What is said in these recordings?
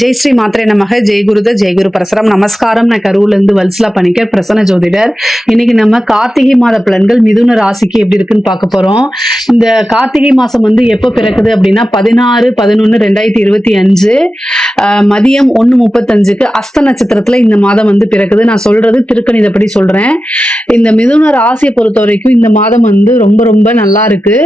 ஜெய் ஸ்ரீ மாத்திரை நமக. ஜெய் குருத ஜெய் குரு பரசரம். நமஸ்காரம். நான் கரூர்ல இருந்து வல்சலா பணிக்கர், பிரசன்ன ஜோதிடர். இன்னைக்கு நம்ம கார்த்திகை மாத பலன்கள் மிதுன ராசிக்கு எப்படி இருக்குன்னு பார்க்க போறோம். இந்த கார்த்திகை மாசம் எப்போ பிறக்குது அப்படின்னா 16/11/2025 மதியம் 1:35 அஸ்த நட்சத்திரத்துல இந்த மாதம் பிறக்குது. நான் சொல்றது திருக்கணிதப்படி சொல்றேன். இந்த மிதுன ராசியை பொறுத்த வரைக்கும் இந்த மாதம் ரொம்ப ரொம்ப நல்லா இருக்கு.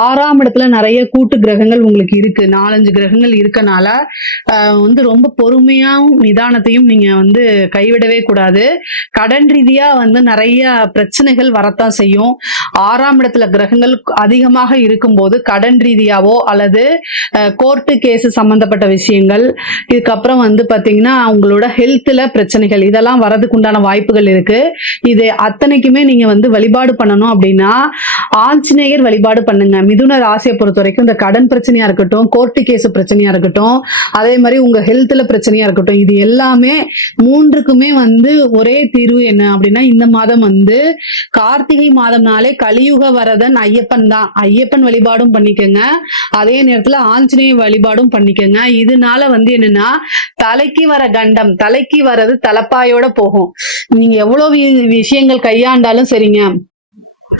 6ஆம் இடத்துல நிறைய கூட்டு கிரகங்கள் உங்களுக்கு இருக்கு. 4-5 கிரகங்கள் இருக்கனால ரொம்ப பொறுமையாவும் நிதானத்தையும் நீங்க கைவிடவே கூடாது. கடன் ரீதியா நிறைய பிரச்சனைகள் வரத்தான் செய்யும். 6ஆம் இடத்துல கிரகங்கள் அதிகமாக இருக்கும்போது கடன் ரீதியாவோ அல்லது கோர்ட்டு கேஸ் சம்பந்தப்பட்ட விஷயங்கள், இதுக்கப்புறம் பாத்தீங்கன்னா உங்களோட ஹெல்த்ல பிரச்சனைகள், இதெல்லாம் வரதுக்கு உண்டான வாய்ப்புகள் இருக்கு. இது அத்தனைக்குமே நீங்க வழிபாடு பண்ணணும் அப்படின்னா ஆஞ்சநேயர் வழிபாடு பண்ணுங்க. மிதுன ராசியை பொறுத்த வரைக்கும் இந்த கடன் பிரச்சனையா இருக்கட்டும், கோர்ட்டு கேஸ் பிரச்சனையா இருக்கட்டும், அதே மாதிரி உங்க ஹெல்த்ல பிரச்சனையா இருக்கட்டும், இது எல்லாமே மூன்றுக்குமே ஒரே தீர்வு என்ன அப்படின்னா இந்த மாதம் கார்த்திகை மாதம்னாலே கலியுக வரதன் ஐயப்பன் தான். ஐயப்பன் வழிபாடும் பண்ணிக்கங்க, அதே நேரத்துல ஆஞ்சநேய வழிபாடும் பண்ணிக்கங்க. இதனால என்னன்னா தலைக்கு வர கண்டம், தலைக்கு வர்றது தலப்பாயோட போகும். நீங்க எவ்வளவு விஷயங்கள் கையாண்டாலும் சரிங்க,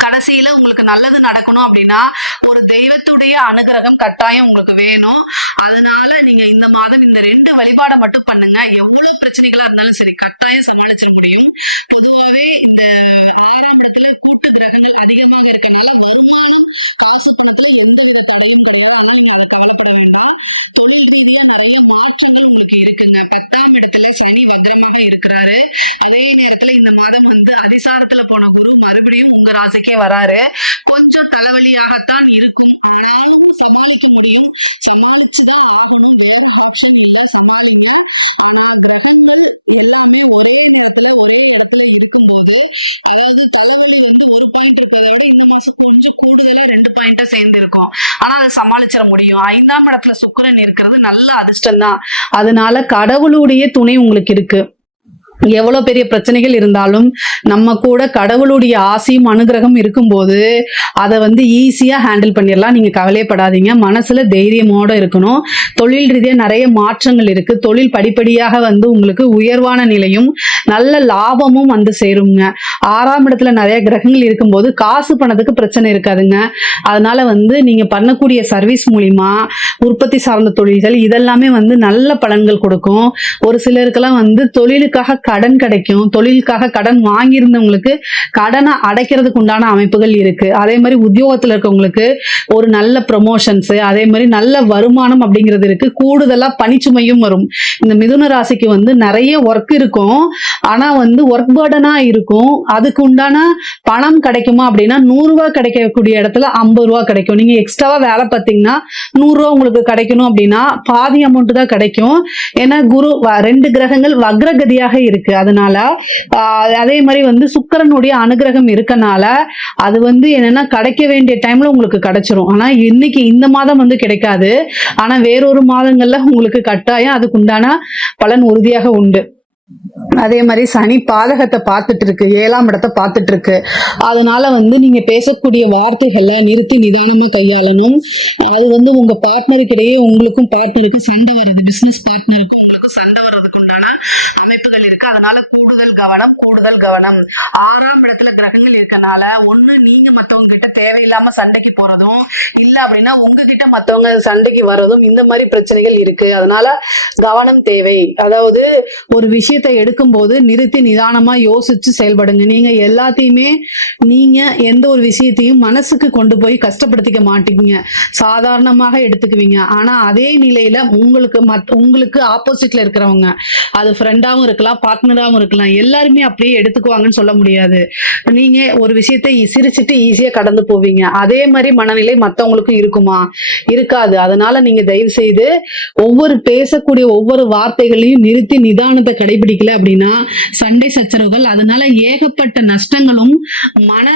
கடைசியில உங்களுக்கு நல்லது நடக்கணும் அப்படின்னா ஒரு தெய்வத்துடைய அனுகிரகம் கட்டாயம் உங்களுக்கு வேணும். அதனால நீங்க இந்த மாதம் இந்த 2 வழிபாடை மட்டும் பண்ணுங்க. எவ்வளவு பிரச்சனைகளா இருந்தாலும் சரி கட்டாயம் சமாளிச்சிட முடியும். பொதுவாகவே இந்த 6ஆம் இடத்துல கூட்டு கிரகங்கள் அதிகமாக இருக்கனால உங்களுக்கு இருக்குங்க. 10ஆம் இடத்துல சனி பத்திரமாவே இருக்கிறாரு. அதே நேரத்துல இந்த மாதம் அதிசாரத்துல போன குரு மறுபடியும் உங்க ராசிக்கே வராரு. கொஞ்சம் தலைவலியாகத்தான் இருக்கும். சமாளிக்க முடியும். ஆனா அதை சமாளிச்சிட முடியும். 5ஆம் இடத்துல சுக்கிரன் இருக்கிறது நல்ல அதிர்ஷ்டம் தான். அதனால கடவுளுடைய துணை உங்களுக்கு இருக்கு. எவ்வளவு பெரிய பிரச்சனைகள் இருந்தாலும் நம்ம கூட கடவுளுடைய ஆசையும் அனுகிரகம் இருக்கும்போது அதை ஈஸியா ஹேண்டில் பண்ணிடலாம். நீங்க கவலைப்படாதீங்க. மனசுல தைரியமோட இருக்கணும். தொழில் ரீதியா நிறைய மாற்றங்கள் இருக்கு. தொழில் படிப்படியாக உங்களுக்கு உயர்வான நிலையும் நல்ல லாபமும் சேருங்க. 6ஆம் இடத்துல நிறைய கிரகங்கள் இருக்கும்போது காசு பணத்துக்கு பிரச்சனை இருக்காதுங்க. அதனால நீங்க பண்ணக்கூடிய சர்வீஸ் மூலியமா உற்பத்தி சார்ந்த தொழில்கள் இதெல்லாமே நல்ல பலன்கள் கொடுக்கும். ஒரு சிலருக்கெல்லாம் தொழிலுக்காக கடன் கிடைக்கும். தொழிலுக்காக கடன் வாங்கியிருந்தவங்களுக்கு கடனை அடைக்கிறதுக்கு உண்டான அமைப்புகள் இருக்கு. அதே மாதிரி உத்தியோகத்துல இருக்கவங்களுக்கு ஒரு நல்ல ப்ரமோஷன்ஸ், அதே மாதிரி நல்ல வருமானம் அப்படிங்கிறது இருக்கு. கூடுதலா பணிச்சுமையும் வரும். இந்த மிதுன ராசிக்கு நிறைய ஒர்க் இருக்கும். ஆனா ஒர்க் பர்டனா இருக்கும். அதுக்கு உண்டான பணம் கிடைக்குமா அப்படின்னா 100 ரூபாய் கிடைக்கக்கூடிய இடத்துல 50 ரூபாய் கிடைக்கும். நீங்க எக்ஸ்ட்ராவா வேலை பார்த்தீங்கன்னா 100 ரூபாய் உங்களுக்கு கிடைக்கணும் அப்படின்னா பாதி அமௌண்ட் தான் கிடைக்கும். ஏன்னா குரு 2 கிரகங்கள் வக்ரகதியாக இருக்கு. அதனால அதே மாதிரி சுக்கிரனுடைய அனுகிரகம் இருக்கனால அது என்னன்னா கிடைக்க வேண்டிய டைம்ல உங்களுக்கு கிடைச்சிரும். ஆனா இன்னைக்கு இந்த மாதம் கிடைக்காது. ஆனா வேறொரு மாதங்கள்ல உங்களுக்கு கட்டாயம் அதுக்கு உண்டான பலன் உறுதியாக உண்டு. அதே மாதிரி சனி பாதகத்தை பார்த்துட்டு இருக்கு, 7ஆம் இடத்தை பார்த்துட்டு இருக்கு. அதனால நீங்க பேசக்கூடிய வார்த்தைகளை நிறுத்தி நிதானமா கையாளணும். அது உங்க பார்ட்னருக்கு இடையே உங்களுக்கும் பார்ட்னருக்கு சண்டை வருது, பிசினஸ் பார்ட்னருக்கு உங்களுக்கும் சண்டை வர்றதுக்கு உண்டான அமைப்புகள் இருக்கு. அதனால கூடுதல் கவனம், கூடுதல் கவனம். 6ஆம் இடத்துல கிரகங்கள் இருக்கனால ஒண்ணு நீங்க மத்தவங்க கிட்ட தேவையில்லாம சண்டைக்கு போறதும் இல்ல அப்படின்னா உங்ககிட்ட மத்தவங்க சண்டைக்கு வர்றதும் இந்த மாதிரி பிரச்சனைகள் இருக்கு. அதனால கவனம் தேவை. அதாவது ஒரு விஷயத்தை எடுக்கும் போது நிறுத்தி நிதானமா யோசிச்சு செயல்படுங்க. நீங்க எல்லாத்தையுமே நீங்க எந்த ஒரு விஷயத்தையும் மனசுக்கு கொண்டு போய் கஷ்டப்படுத்திக்க மாட்டீங்க, சாதாரணமாக எடுத்துக்குவீங்க. ஆனா அதே நிலையில உங்களுக்கு ஆப்போசிட்ல இருக்கிறவங்க, அது ஃப்ரெண்டாவும் இருக்கலாம், பார்ட்னராகவும் இருக்கலாம், எல்லாருமே அப்படியே எடுத்துக்குவாங்கன்னு சொல்ல முடியாது. நீங்க ஒரு விஷயத்தை சிரிச்சுட்டு ஈஸியா கடந்து போவீங்க. அதே மாதிரி மனநிலை மற்றவங்களுக்கும் இருக்குமா? இருக்காது. அதனால நீங்க தயவு செய்து பேசக்கூடிய ஒவ்வொரு வார்த்தைகளையும் நிறுத்தி நிதானத்தை கடைபிடிக்கல அப்படின்னா சண்டை சச்சரவுகள், அதனால ஏகப்பட்ட நஷ்டங்களும் மன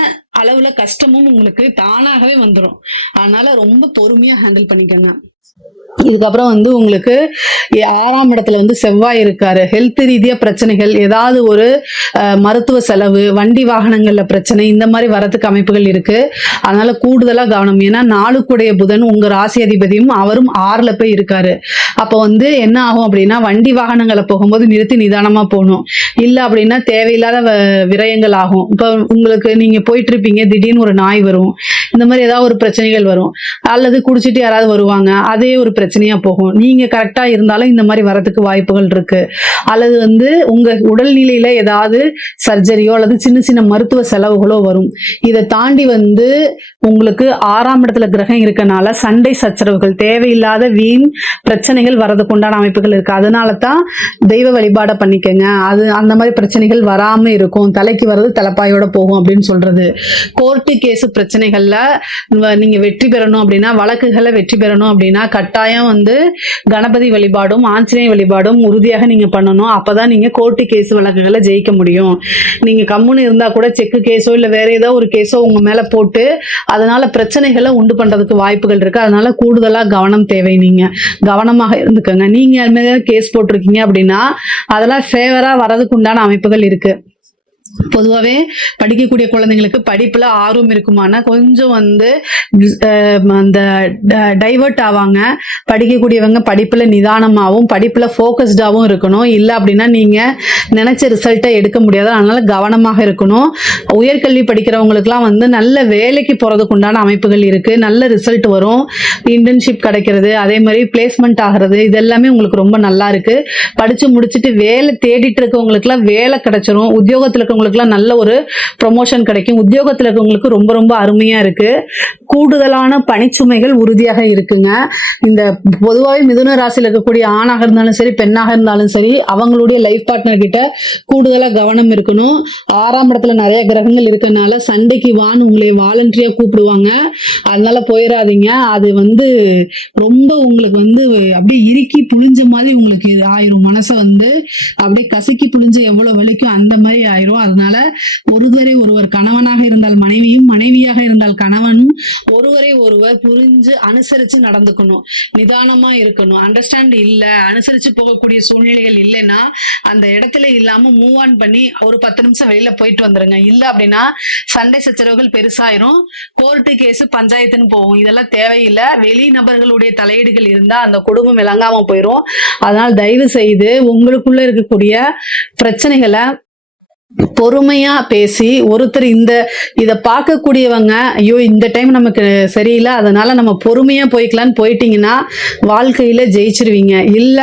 அளவுல கஷ்டமும் உங்களுக்கு தானாகவே வந்துடும். அதனால ரொம்ப பொறுமையா ஹேண்டில் பண்ணிக்கங்க. இதுக்கப்புறம் வந்து உங்களுக்கு 6ஆம் இடத்துல வந்து செவ்வாய் இருக்காரு. ஹெல்த் ரீதியா பிரச்சனைகள், ஏதாவது ஒரு மருத்துவ செலவு, வண்டி வாகனங்கள்ல பிரச்சனை, இந்த மாதிரி வரதுக்கு அமைப்புகள் இருக்கு. அதனால கூடுதலா கவனம். ஏன்னா 4க்குடைய புதன் உங்க ராசி அதிபதியும் அவரும் 6ல போய் இருக்காரு. அப்போ வந்து என்ன ஆகும் அப்படின்னா, வண்டி வாகனங்களை போகும்போது நிறுத்தி நிதானமா போகணும். இல்ல அப்படின்னா தேவையில்லாத விரயங்கள் ஆகும். இப்போ உங்களுக்கு நீங்க போயிட்டு இருப்பீங்க, திடீர்னு ஒரு நாய் வரும், இந்த மாதிரி ஏதாவது ஒரு பிரச்சனைகள் வரும். அல்லது குடிச்சிட்டு யாராவது வருவாங்க, அதே ஒரு பிரச்சனையா போகும். நீங்க கரெக்டா இருந்தாலும் இந்த மாதிரி வரதுக்கு வாய்ப்புகள் இருக்கு. அல்லது வந்து உங்க உடல்நிலையில ஏதாவது சர்ஜரியோ அல்லது சின்ன சின்ன மருத்துவ செலவுகளோ வரும். இதை தாண்டி வந்து உங்களுக்கு 6ஆம் இடத்துல கிரகம் இருக்கனால சண்டை சச்சரவுகள், தேவையில்லாத வீண் பிரச்சனைகள் வரதுக்கு உண்டான அமைப்புகள் இருக்கு. அதனால தான் தெய்வ வழிபாடை பண்ணிக்கங்க. அது அந்த மாதிரி பிரச்சனைகள் வராம இருக்கும். தலைக்கு வர்றது தலைப்பாயோட போகும் அப்படின்னு சொல்றது. கோர்ட்டு கேஸ் பிரச்சனைகள்ல நீங்க வெற்றி பெறணும் அப்படின்னா, வழக்குகளை வெற்றி பெறணும் அப்படின்னா கட்டாயம் வந்து கணபதி வழிபாடும் ஆஞ்சநேய வழிபாடும் உறுதியாக நீங்க பண்ணணும். அப்பதான் நீங்க கோர்ட்டு கேஸ் வழக்குகளை ஜெயிக்க முடியும். நீங்க கம்முன்னு இருந்தா கூட செக்கு கேஸோ இல்ல வேற ஏதோ ஒரு கேஸோ உங்க மேல போட்டு அதனால பிரச்சனைகளை உண்டு பண்றதுக்கு வாய்ப்புகள் இருக்கு. அதனால கூடுதலா கவனம் தேவை. நீங்க கவனமாக இருந்துக்கங்க. நீங்க அது மாதிரி கேஸ் போட்டிருக்கீங்க அப்படின்னா அதெல்லாம் ஃபேவரா வரதுக்கு உண்டான அமைப்புகள் இருக்கு. பொதுவாகவே படிக்கக்கூடிய குழந்தைங்களுக்கு படிப்புல ஆர்வம் இருக்குமானா கொஞ்சம் வந்து அந்த டைவர்ட் ஆவாங்க. படிக்கக்கூடியவங்க படிப்புல நிதானமாகவும் படிப்புல ஃபோக்கஸ்டாகவும் இருக்கணும். இல்லை அப்படின்னா நீங்க நினைச்ச ரிசல்ட்டை எடுக்க முடியாது. அதனால கவனமாக இருக்கணும். உயர்கல்வி படிக்கிறவங்களுக்குலாம் வந்து நல்ல வேலைக்கு போறதுக்கு உண்டான அமைப்புகள் இருக்கு. நல்ல ரிசல்ட் வரும். இன்டர்ன்ஷிப் கிடைக்கிறது, அதே மாதிரி பிளேஸ்மெண்ட் ஆகிறது, இது எல்லாமே உங்களுக்கு ரொம்ப நல்லா இருக்கு. படிச்சு முடிச்சுட்டு வேலை தேடிட்டு இருக்கவங்களுக்குலாம் வேலை கிடைச்சிரும். உத்தியோகத்தில் இருக்கவங்களுக்குலாம் நல்ல ஒரு ப்ரொமோஷன் கிடைக்கும். உத்தியோகத்தில் இருக்கவங்களுக்கு ரொம்ப ரொம்ப அருமையா இருக்கு. கூடுதலான பணிச்சுமைகள் உறுதியாக இருக்குங்க. இந்த பொதுவாகவே மிதுன ராசியில் இருக்கக்கூடிய ஆணாக இருந்தாலும் சரி பெண்ணாக இருந்தாலும் சரி அவங்களுடைய லைஃப் பார்ட்னர் கிட்ட கூடுதலா கவனம் இருக்கணும். 6ஆம் இடத்துல நிறைய கிரகங்கள் இருக்கனால சண்டைக்கு வான்னு உங்களை வாலண்டரியா கூப்பிடுவாங்க. அதனால போயிடாதீங்க. அது வந்து ரொம்ப உங்களுக்கு வந்து அப்படியே இறுக்கி புழிஞ்ச மாதிரி உங்களுக்கு ஆயிரும். மனசை வந்து அப்படியே கசக்கி புழிஞ்சு எவ்வளவு வலிக்கும் அந்த மாதிரி ஆயிரும். அதனால ஒருவர் கணவனாக இருந்தால் மனைவியும், மனைவியாக இருந்தால் கணவனும் ஒருவரை ஒருவர் புரிஞ்சு அனுசரிச்சு நடந்துக்கணும். நிதானமா இருக்கணும். அண்டர்ஸ்டாண்ட் இல்ல, அனுசரிச்சு போகக்கூடிய சூழ்நிலைகள் இல்லைன்னா அந்த இடத்துல இல்லாம மூவ் ஆன் பண்ணி ஒரு 10 நிமிஷம் வெளியில போயிட்டு வந்துருங்க. இல்ல அப்படின்னா சண்டை சச்சரவுகள் பெருசாயிரும். கோர்ட்டு கேஸ் பஞ்சாயத்துன்னு போகும். இதெல்லாம் தேவையில்லை. வெளி நபர்களுடைய தலையீடுகள் இருந்தா அந்த குடும்பம் விளங்காம போயிரும். அதனால தயவு செய்து உங்களுக்குள்ள இருக்கக்கூடிய பிரச்சனைகளை பொறுமையா பேசி ஒருத்தர் இதை பார்க்கக்கூடியவங்க ஐயோ இந்த டைம் நமக்கு சரியில்லை அதனால நம்ம பொறுமையா போய்க்கலான்னு போயிட்டீங்கன்னா வாழ்க்கையில ஜெயிச்சிருவீங்க. இல்ல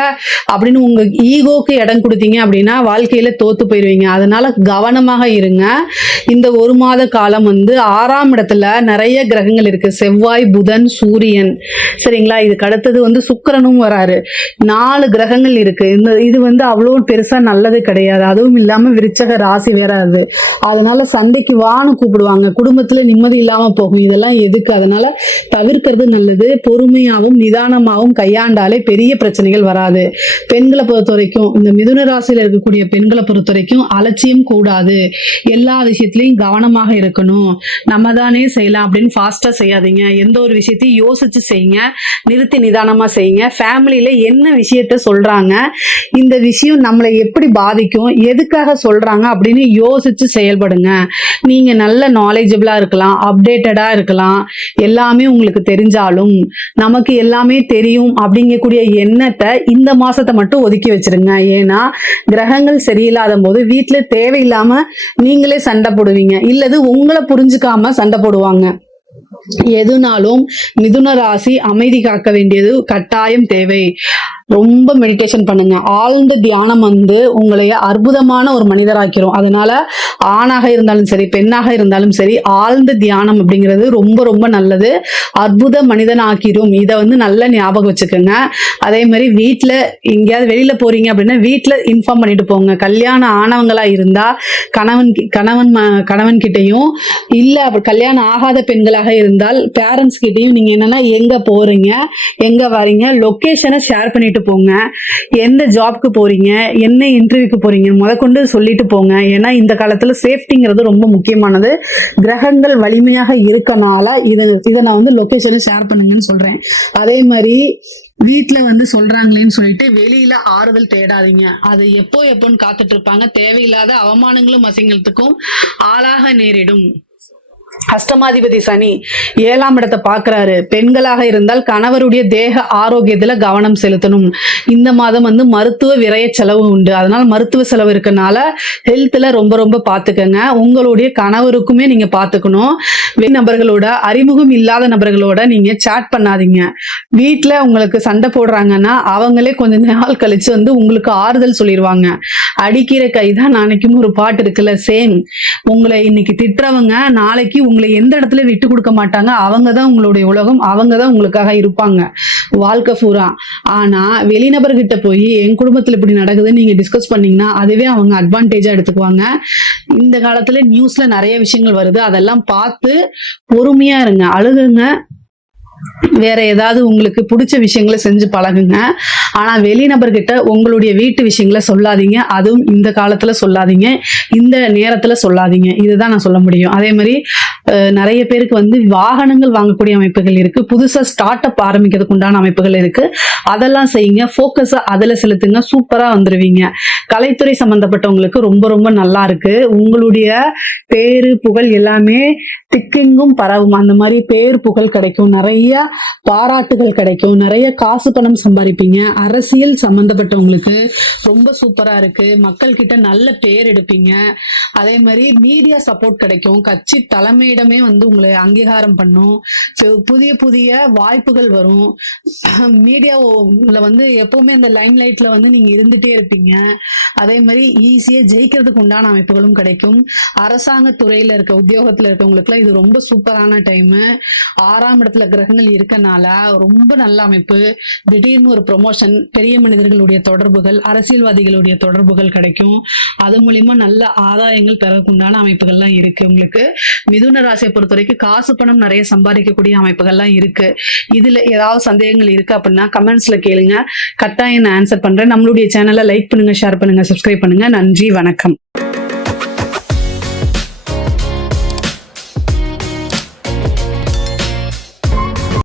அப்படின்னு உங்க ஈகோக்கு இடம் கொடுத்தீங்க அப்படின்னா வாழ்க்கையில தோத்து போயிருவீங்க. அதனால கவனமாக இருங்க. இந்த 1 மாத காலம் வந்து 6ஆம் இடத்துல நிறைய கிரகங்கள் இருக்கு. செவ்வாய், புதன், சூரியன், சரிங்களா? இதுக்கு அடுத்தது வந்து சுக்கிரனும் வராரு. 4 கிரகங்கள் இருக்கு. இது வந்து அவ்வளோ பெருசா நல்லது கிடையாது. அதுவும் இல்லாம விருச்சக ராசி வேற அது. அதனால சண்டைக்கு வான்னு கூப்பிடுவாங்க. குடும்பத்துல நிம்மதி இல்லாம போகும். இதெல்லாம் எதுக்கு? அதனால தவிர்க்கிறது நல்லது. பொறுமையாவும் நிதானமாவும் கையாண்டாலே பெரிய பிரச்சனைகள் வராது. பெண்களை பொறுத்த வரைக்கும், இந்த மிதுன ராசியில இருக்கக்கூடிய பெண்களை பொறுத்த வரைக்கும் அலட்சியம் கூடாது. எல்லா விஷயத்திலையும் கவனமாக இருக்கணும். நம்ம தானே செய்யலாம் அப்படின்னு ஃபாஸ்டா செய்யாதீங்க. எந்த ஒரு விஷயத்தையும் யோசிச்சு செய்யுங்க. நிறுத்தி நிதானமா செய்யுங்க. ஃபேமிலியில என்ன விஷயத்த சொல்றாங்க, இந்த விஷயம் நம்மளை எப்படி பாதிக்கும், எதுக்காக சொல்றாங்க அப்படின்னு யோசிச்சு செயல்படுங்க. நீங்க நல்ல நாலேஜபிளா இருக்கலாம், அப்டேட்டடா இருக்கலாம். எல்லாமே உங்களுக்கு தெரிஞ்சாலும் நமக்கு எல்லாமே தெரியும் அப்படிங்கக்கூடிய எண்ணத்தை இந்த மாசத்தை மட்டும் ஒதுக்கி வச்சிருங்க. ஏன்னா கிரகங்கள் சரியில்லாத போது வீட்டுல தேவையில்லாம நீங்களே சண்டை போடுவீங்க. இல்லது உங்களை புரிஞ்சுக்காம சண்டை போடுவாங்க. எதுனாலும் மிதுன ராசி அமைதி காக்க வேண்டியது கட்டாயம் தேவை. ரொம்ப மெடிடேஷன் பண்ணுங்க. ஆழ்ந்த தியானம் வந்து உங்களை அற்புதமான ஒரு மனிதராக்கிறோம். அதனால ஆணாக இருந்தாலும் சரி பெண்ணாக இருந்தாலும் சரி ஆழ்ந்த தியானம் அப்படிங்கிறது ரொம்ப ரொம்ப நல்லது. அற்புத மனிதன் ஆக்கிரும். இதை வந்து நல்லா ஞாபகம் வச்சுக்கோங்க. அதே மாதிரி வீட்டில் எங்கேயாவது வெளியில போறீங்க அப்படின்னா வீட்டில் இன்ஃபார்ம் பண்ணிட்டு போங்க. கல்யாணம் ஆனவங்களா இருந்தா கணவன் கிட்டையும், இல்ல கல்யாணம் ஆகாத பெண்களாக இருந்தால் பேரண்ட்ஸ் கிட்டையும் நீங்க என்னன்னா எங்க போறீங்க எங்க வரீங்க லொகேஷனை ஷேர் பண்ணிட்டு சொல்லிட்டு போங்க. எந்த ஜாப்க்கு போறீங்க, என்ன இன்டர்வியூக்கு போறீங்க முதற்கொண்டு சொல்லிட்டு போங்க. ஏன்னா இந்த காலத்துல சேஃப்டிங்கிறது ரொம்ப முக்கியமானது. கிரகங்கள் வலிமையாக இருக்கனால இதை நான் வந்து லொகேஷனை ஷேர் பண்ணுங்கன்னு சொல்றேன். அதே மாதிரி வீட்டுல வந்து சொல்றாங்களேன்னு சொல்லிட்டு வெளியில ஆறுதல் தேடாதீங்க. அது எப்போன்னு காத்துட்டு இருப்பாங்க. தேவையில்லாத அவமானங்களும் அசிங்கத்துக்கும் ஆளாக நேரிடும். அஷ்டமாதிபதி சனி 7ஆம் இடத்தை பார்க்கிறாரு. பெண்களாக இருந்தால் கணவருடைய தேக ஆரோக்கியத்துல கவனம் செலுத்தணும். இந்த மாதம் வந்து மருத்துவ விரய செலவு உண்டு. அதனால மருத்துவ செலவு இருக்கனால ஹெல்த்ல ரொம்ப ரொம்ப பார்த்துக்கங்க. உங்களுடைய கணவருக்குமே நீங்க பார்த்துக்கணும். நபர்களோட, அறிமுகம் இல்லாத நபர்களோட நீங்க சாட் பண்ணாதீங்க. வீட்டுல உங்களுக்கு சண்டை போடுறாங்கன்னா அவங்களே கொஞ்ச நாள் கழிச்சு வந்து உங்களுக்கு ஆறுதல் சொல்லிடுவாங்க. அடிக்கிற கைதான் நாளைக்கும் ஒரு பாட்டு இருக்குல்ல, சேம். உங்களை இன்னைக்கு திட்டுறவங்க நாளைக்கு உங்களை எந்த இடத்துல விட்டு கொடுக்க மாட்டாங்க. அவங்கதான் உங்களுடைய உலகம், அவங்கதான் உங்களுக்காக இருப்பாங்க வாழ்க்கை பூரா. ஆனா வெளிநபர்கிட்ட போய் என் குடும்பத்துல இப்படி நடக்குதுன்னு நீங்க டிஸ்கஸ் பண்ணீங்கன்னா அதுவே அவங்க அட்வான்டேஜா எடுத்துக்குவாங்க. இந்த காலத்துல நியூஸ்ல நிறைய விஷயங்கள் வருது. அதெல்லாம் பார்த்து பொறுமையா இருங்க. அழுகுங்க, வேற ஏதாவது உங்களுக்கு பிடிச்ச விஷயங்களை செஞ்சு பழகுங்க. ஆனா வெளிநபர்கிட்ட உங்களுடைய வீட்டு விஷயங்களை சொல்லாதீங்க. அதுவும் இந்த காலத்துல சொல்லாதீங்க, இந்த நேரத்துல சொல்லாதீங்க. இதுதான் நான் சொல்ல முடியும். அதே மாதிரி நிறைய பேருக்கு வந்து வாகனங்கள் வாங்கக்கூடிய அமைப்புகள் இருக்கு. புதுசா ஸ்டார்ட் அப் ஆரம்பிக்கிறதுக்கு உண்டான அமைப்புகள் இருக்கு. அதெல்லாம் செய்யுங்க. போக்கஸ அதுல செலுத்துங்க. சூப்பரா வந்துருவீங்க. கலைத்துறை சம்பந்தப்பட்டவங்களுக்கு ரொம்ப ரொம்ப நல்லா இருக்கு. உங்களுடைய பேரு புகழ் எல்லாமே திக்கெங்கும் பரவும். அந்த மாதிரி பேர் புகழ் கிடைக்கும், நிறைய பாராட்டுகள் கிடைக்கும், நிறைய காசு பணம் சம்பாதிப்பீங்க. அரசியல் சம்பந்தப்பட்டவங்களுக்கு ரொம்ப சூப்பரா இருக்கு. மக்கள் கிட்ட நல்ல பேர் எடுப்பீங்க. அதே மாதிரி மீடியா சப்போர்ட் கிடைக்கும். கட்சி தலைமையிடமே வந்து உங்களை அங்கீகாரம் பண்ணும். புதிய புதிய வாய்ப்புகள் வரும். மீடியாவில் வந்து எப்பவுமே இந்த லைம் லைட்ல வந்து நீங்க இருந்துட்டே இருப்பீங்க. அதே மாதிரி ஈஸியா ஜெயிக்கிறதுக்கு உண்டான அமைப்புகளும் கிடைக்கும். அரசாங்க துறையில இருக்க உத்தியோகத்துல இருக்கவங்களுக்கு இது ரொம்ப சூப்பரான டைம். 6ஆம் இடத்துல கிரகங்கள் இருக்கனால ரொம்ப நல்ல அமைப்பு. திடீர்னு ஒரு ப்ரொமோஷன், பெரிய மனிதர்களுடைய தொடர்புகள், அரசியல்வாதிகளுடைய தொடர்புகள் கிடைக்கும். அது மூலியமா நல்ல ஆதாயங்கள் பெறக்குண்டான அமைப்புகள்லாம் இருக்கு. உங்களுக்கு மிதுன ராசியை பொறுத்த வரைக்கும் காசு பணம் நிறைய சம்பாதிக்கக்கூடிய அமைப்புகள்லாம் இருக்கு. இதுல ஏதாவது சந்தேகங்கள் இருக்கு அப்படின்னா கமெண்ட்ஸ்ல கேளுங்க. கட்டாயம் நான் ஆன்சர் பண்றேன். நம்மளுடைய சேனலை லைக் பண்ணுங்க, ஷேர் பண்ணுங்க, சப்ஸ்கிரைப் பண்ணுங்க. நன்றி, வணக்கம்.